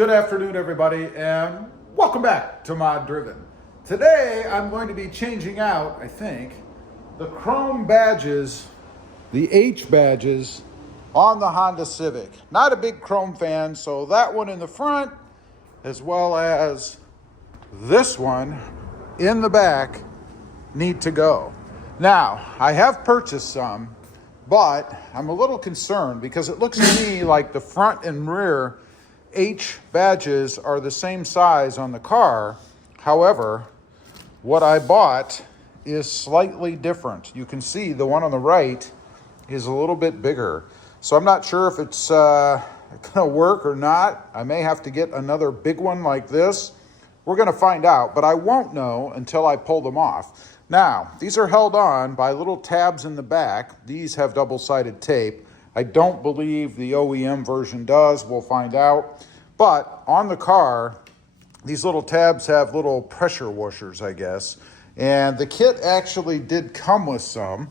Good afternoon, everybody, and welcome back to Mod Driven. Today, I'm going to be changing out, I think, the chrome badges, the H badges on the Honda Civic. Not a big chrome fan, so that one in the front, as well as this one in the back, need to go. Now, I have purchased some, but I'm a little concerned because it looks to me like the front and rear H badges are the same size on the car. However, what I bought is slightly different. You can see the one on the right is a little bit bigger. So I'm not sure if it's gonna work or not. I may have to get another big one like this. We're gonna find out, but I won't know until I pull them off. Now, these are held on by little tabs in the back. These have double-sided tape. I don't believe the OEM version does. We'll find out. But on the car, these little tabs have little pressure washers, I guess. And the kit actually did come with some.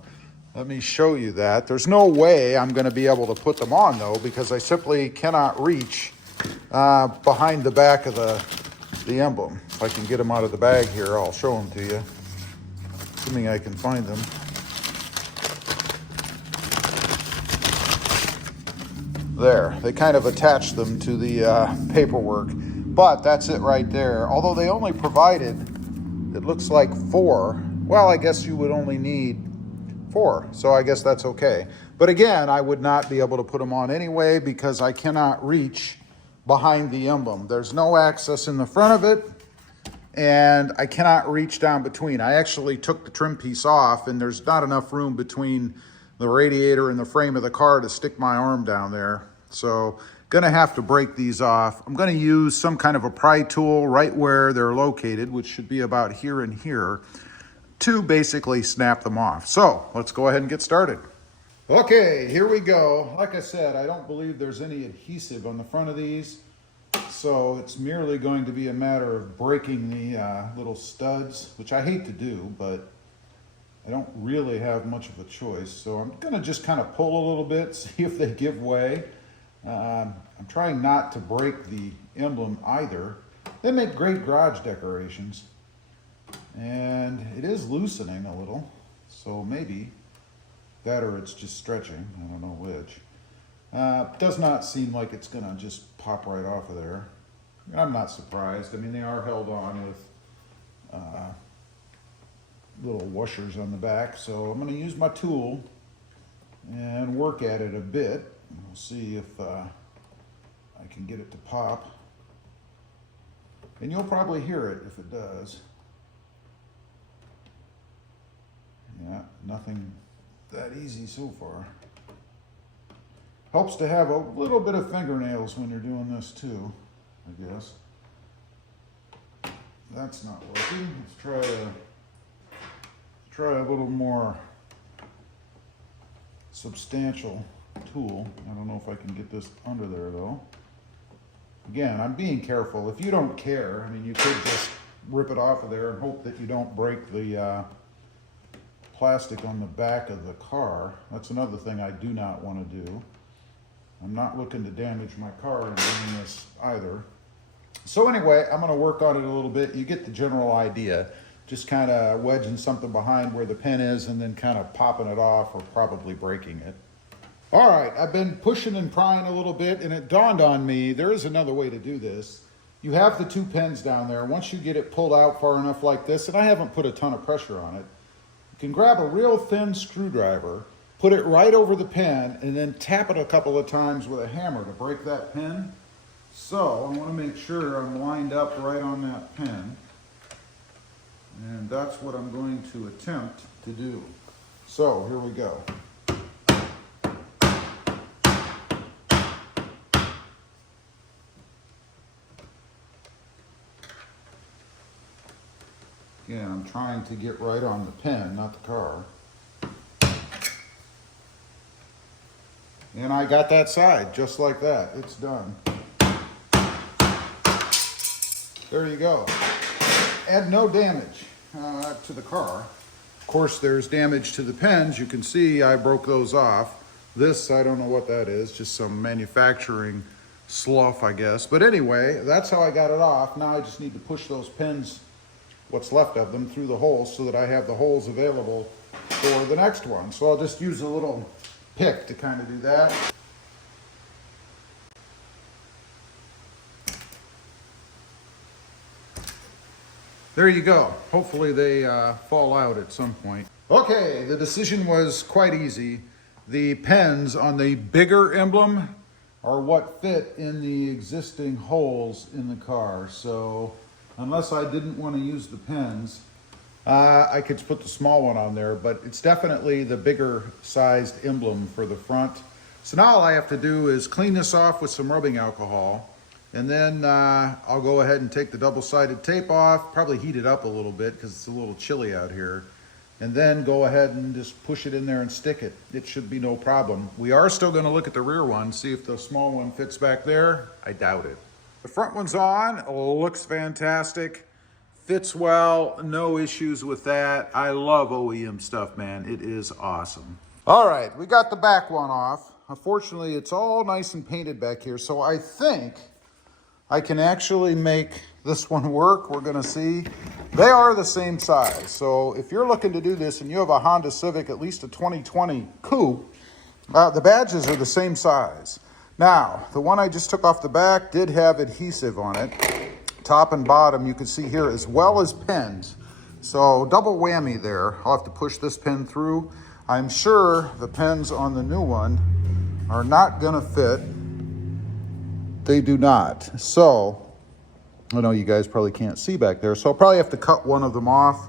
Let me show you that. There's no way I'm going to be able to put them on, though, because I simply cannot reach behind the back of the emblem. If I can get them out of the bag here, I'll show them to you, assuming I can find them. There, they kind of attached them to the paperwork, but that's it right there. Although they only provided, it looks like 4. Well, I guess you would only need 4, so I guess that's okay. But again, I would not be able to put them on anyway because I cannot reach behind the emblem. There's no access in the front of it, and I cannot reach down between. I actually took the trim piece off, and there's not enough room between the radiator and the frame of the car to stick my arm down there. So gonna have to break these off. I'm gonna use some kind of a pry tool right where they're located, which should be about here and here, to basically snap them off. So let's go ahead and get started. Okay, here we go. Like I said, I don't believe there's any adhesive on the front of these, so it's merely going to be a matter of breaking the little studs, which I hate to do, but I don't really have much of a choice. So I'm gonna just kind of pull a little bit, see if they give way. I'm trying not to break the emblem either. They make great garage decorations, and it is loosening a little, so maybe that or it's just stretching. I don't know which. Does not seem like it's gonna just pop right off of there. I'm not surprised. I mean, they are held on with little washers on the back, so I'm going to use my tool and work at it a bit. We'll see if I can get it to pop, and you'll probably hear it if it does. Yeah, nothing that easy so far. Helps to have a little bit of fingernails when you're doing this too, I guess. That's not working. Let's try a little more substantial tool. I don't know if I can get this under there though. Again, I'm being careful. If you don't care, I mean, you could just rip it off of there and hope that you don't break the plastic on the back of the car. That's another thing I do not want to do. I'm not looking to damage my car in doing this either. So anyway, I'm going to work on it a little bit. You get the general idea. Just kind of wedging something behind where the pin is and then kind of popping it off or probably breaking it. All right, I've been pushing and prying a little bit, and it dawned on me there is another way to do this. You have the 2 pins down there. Once you get it pulled out far enough like this, and I haven't put a ton of pressure on it, you can grab a real thin screwdriver, put it right over the pin, and then tap it a couple of times with a hammer to break that pin. So I want to make sure I'm lined up right on that pin. And that's what I'm going to attempt to do. So here we go. Again, I'm trying to get right on the pin, not the car. And I got that side, just like that. It's done. There you go. And no damage to the car. Of course, there's damage to the pins. You can see I broke those off. This, I don't know what that is, just some manufacturing slough, I guess. But anyway, that's how I got it off. Now I just need to push those pins, what's left of them, through the holes so that I have the holes available for the next one. So I'll just use a little pick to kind of do that. There you go. Hopefully they fall out at some point. Okay, the decision was quite easy. The pens on the bigger emblem are what fit in the existing holes in the car. So unless I didn't want to use the pens, I could put the small one on there, but it's definitely the bigger sized emblem for the front. So now all I have to do is clean this off with some rubbing alcohol, and then I'll go ahead and take the double-sided tape off, probably heat it up a little bit because it's a little chilly out here, and then go ahead and just push it in there and stick it. It should be no problem. We are still going to look at the rear one, see if the small one fits back there. I doubt it. The front one's on, looks fantastic. Fits well, no issues with that. I love OEM stuff, man. It is awesome. All right, we got the back one off. Unfortunately, it's all nice and painted back here, so I think I can actually make this one work. We're gonna see. They are the same size, so if you're looking to do this and you have a Honda Civic, at least a 2020 coupe, the badges are the same size. Now, the one I just took off the back did have adhesive on it. Top and bottom, you can see here, as well as pins. So double whammy there. I'll have to push this pin through. I'm sure the pins on the new one are not gonna fit. They do not. So, I know you guys probably can't see back there, so I'll probably have to cut one of them off.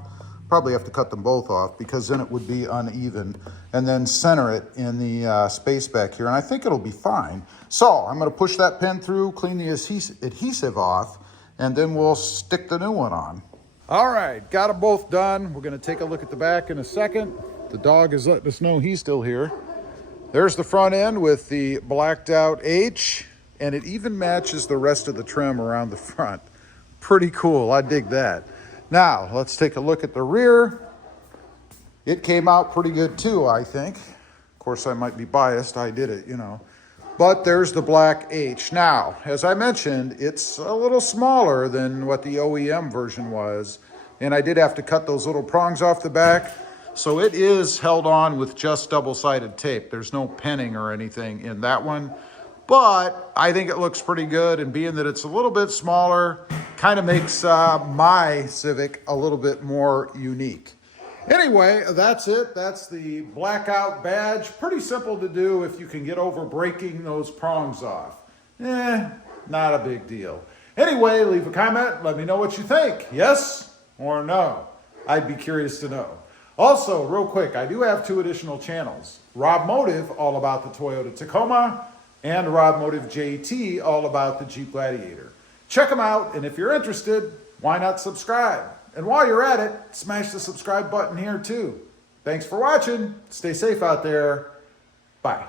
Probably have to cut them both off because then it would be uneven. And then center it in the space back here, and I think it'll be fine. So, I'm gonna push that pin through, clean the adhesive off, and then we'll stick the new one on. All right, got them both done. We're gonna take a look at the back in a second. The dog is letting us know he's still here. There's the front end with the blacked out H, and it even matches the rest of the trim around the front. Pretty cool, I dig that. Now, let's take a look at the rear. It came out pretty good too, I think. Of course, I might be biased, I did it, you know. But there's the black H. Now, as I mentioned, it's a little smaller than what the OEM version was, and I did have to cut those little prongs off the back. So it is held on with just double-sided tape. There's no pinning or anything in that one. But I think it looks pretty good, and being that it's a little bit smaller, kind of makes my Civic a little bit more unique. Anyway, that's it. That's the Blackout badge. Pretty simple to do if you can get over breaking those prongs off. Not a big deal. Anyway, leave a comment. Let me know what you think. Yes or no? I'd be curious to know. Also, real quick, I do have 2 additional channels. Rob Motive, all about the Toyota Tacoma, and Rob Motive JT, all about the Jeep Gladiator. Check them out, and if you're interested, why not subscribe? And while you're at it, smash the subscribe button here too. Thanks for watching. Stay safe out there. Bye.